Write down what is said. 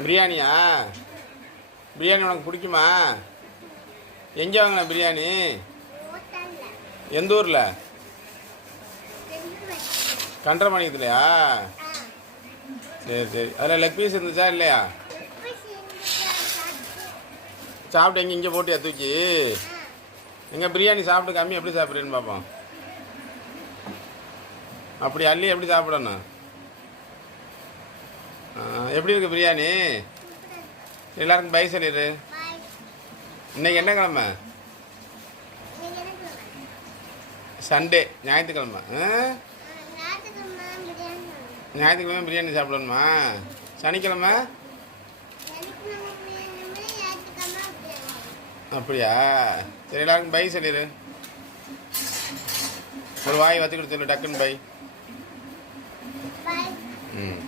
பிரியாணியா? பிரியாணி உனக்கு பிடிக்குமா? எங்கே வாங்கின பிரியாணி? எந்த ஊரில்? ரெண்டு சரி சரி. அதில் லெக் பீஸ் இருந்துச்சா இல்லையா? சாப்பிட்டு எங்கே இங்கே போட்டியா தூக்கி? எங்கள் பிரியாணி சாப்பிட்டு கம்மி எப்படி சாப்பிட்றேன்னு பார்ப்போம் அப்படி அள்ளி எப்படி சாப்பிடணும்? எப்படி இருக்கு பிரியாணி? எல்லாருக்கும் பை சொல்லிடு இன்னைக்கு என்ன கிழமை சண்டே ஞாயிற்றுக்கிழமை. ஆ? ஞாயிற்றுக்கிழமை பிரியாணி சாப்பிடணுமா? சனிக்கிழமை? அப்படியா? சரி எல்லாருக்கும் பை சொல்லிடு ஒரு வாய் வத்துக்கிட்டு சொல்லு டக்குன்னு பை. ம்.